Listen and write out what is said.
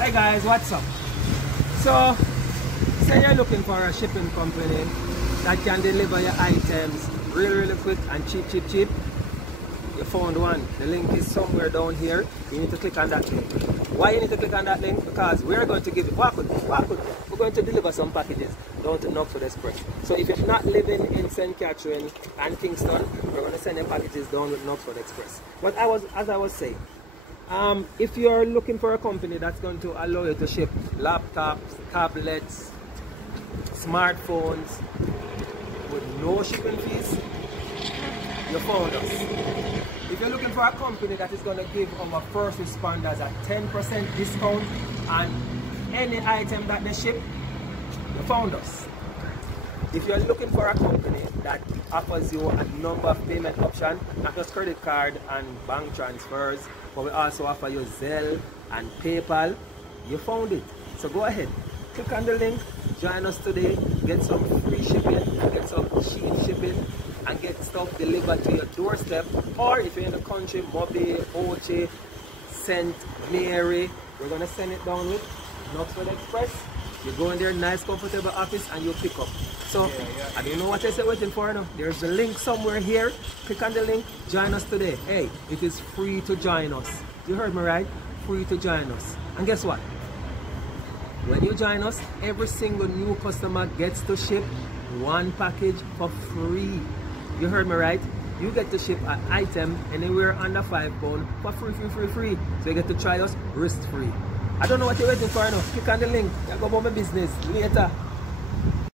Hey guys, what's up? So, say you're looking for a shipping company that can deliver your items really quick and cheap. You found one. The link is somewhere down here. You need to click on that link. Why you need to click on that link? Because we're going to give it, we're going to deliver some packages down to Knoxford Express. So if you're not living in St. Catherine and Kingston, we're going to send your packages down with Knoxford Express. But as I was saying, if you're looking for a company that's going to allow you to ship laptops, tablets, smartphones with no shipping fees, you found us. If you're looking for a company that is going to give our first responders a 10% discount on any item that they ship, you found us. If you're looking for a company that offers you a number of payment options, not just credit card and bank transfers, but we also offer you Zelle and PayPal, you found it. So go ahead, click on the link, join us today, get some free shipping, get some cheap shipping, and get stuff delivered to your doorstep. Or if you're in the country, Mobile, Oche, St. Mary, we're going to send it down with Knoxford Express. You go in there, nice comfortable office, and you pick up. So I don't know what you're waiting for now. There's a link somewhere here. Click on the link, join us today. Hey, it is free to join us. You heard me right? Free to join us. And guess what? When you join us, every single new customer gets to ship one package for free. You heard me right? You get to ship an item anywhere under £5 for free. So you get to try us risk free. I don't know what you're waiting for now. Click on the link. I'll go about my business later.